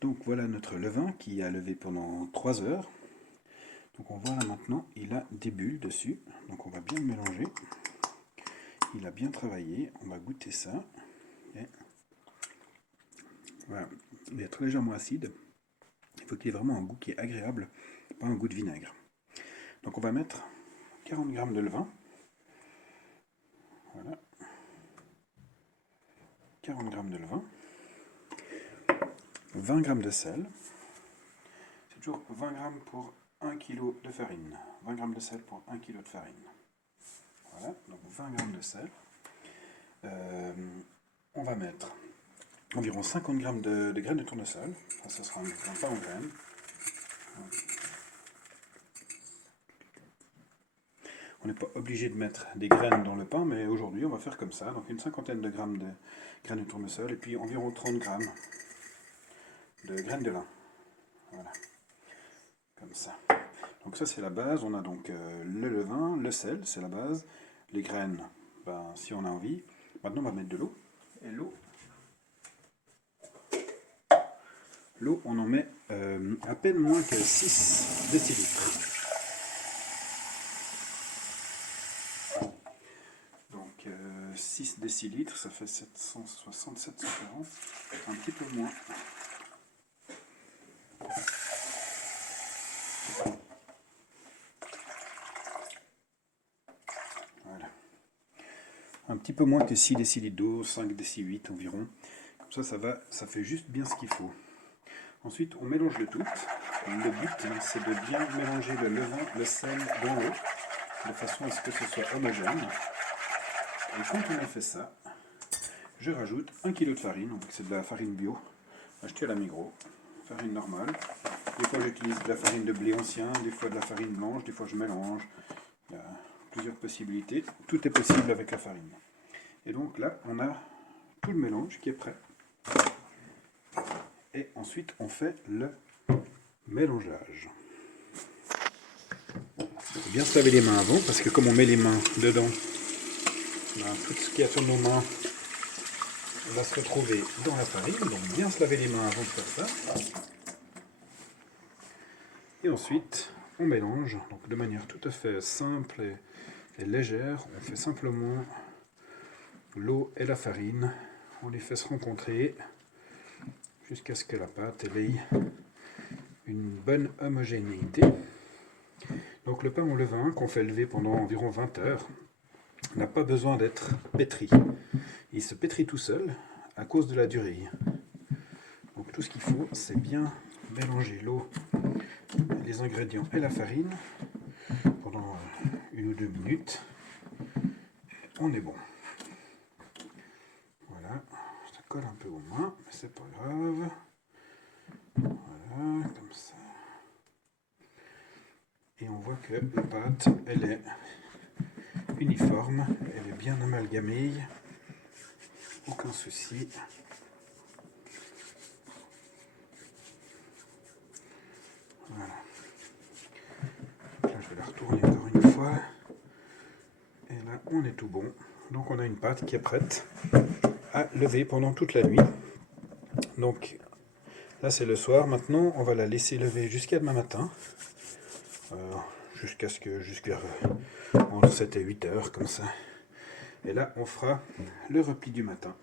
Donc voilà notre levain qui a levé pendant 3 heures. Donc on voit là maintenant, il a des bulles dessus. Donc on va bien le mélanger. Il a bien travaillé. On va goûter ça. Et voilà. Il est très légèrement acide. Il faut qu'il ait vraiment un goût qui est agréable, pas un goût de vinaigre. Donc on va mettre 40 g de levain. Voilà. 40 g de levain. 20 g de sel. C'est toujours 20 g pour 1 kg de farine. 20 g de sel pour 1 kg de farine. Voilà, donc 20 g de sel. On va mettre environ 50 g de graines de tournesol. Ça sera un pain en graines. On n'est pas obligé de mettre des graines dans le pain, mais aujourd'hui on va faire comme ça. Donc une cinquantaine de grammes de graines de tournesol et puis environ 30 g de graines de lin. Voilà, comme ça. Donc ça c'est la base. On a donc le levain, le sel, c'est la base. Les graines, ben, si on a envie. Maintenant on va mettre de l'eau. Et l'eau on en met à peine moins que 6 décilitres. Donc 6 décilitres, ça fait 760, 740, un petit peu moins. Voilà. Un petit peu moins que 6 décilitres d'eau, 5 décilitres environ. Comme ça, ça fait juste bien ce qu'il faut. Ensuite, on mélange le tout. Le but, c'est de bien mélanger le levain, le sel dans l'eau, de façon à ce que ce soit homogène. Et quand on a fait ça, je rajoute 1 kg de farine, donc c'est de la farine bio, achetée à la Migros, farine normale. Des fois j'utilise de la farine de blé ancien, des fois de la farine blanche, des fois je mélange. Il y a plusieurs possibilités. Tout est possible avec la farine. Et donc là, on a tout le mélange qui est prêt. Et ensuite, on fait le mélangeage. Il faut bien se laver les mains avant, parce que comme on met les mains dedans, ben, tout ce qui est sur nos mains va se retrouver dans la farine. Donc bien se laver les mains avant de faire ça. Et ensuite, on mélange donc de manière tout à fait simple et légère. On fait simplement l'eau et la farine. On les fait se rencontrer jusqu'à ce que la pâte ait une bonne homogénéité. Donc le pain au levain qu'on fait lever pendant environ 20 heures n'a pas besoin d'être pétri. Il se pétrit tout seul à cause de la durée. Donc tout ce qu'il faut, c'est bien mélanger l'eau, les ingrédients et la farine pendant 1 ou 2 minutes. On est bon. Voilà, ça colle un peu aux mains, mais c'est pas grave. Voilà, comme ça. Et on voit que la pâte, elle est uniforme, elle est bien amalgamée, aucun souci. Voilà. Donc là, je vais la retourner encore une fois. Et là, on est tout bon. Donc on a une pâte qui est prête à lever pendant toute la nuit. Donc là, c'est le soir. Maintenant, on va la laisser lever jusqu'à demain matin. Jusqu'à 7 et 8 heures, comme ça. Et là, on fera le repli du matin.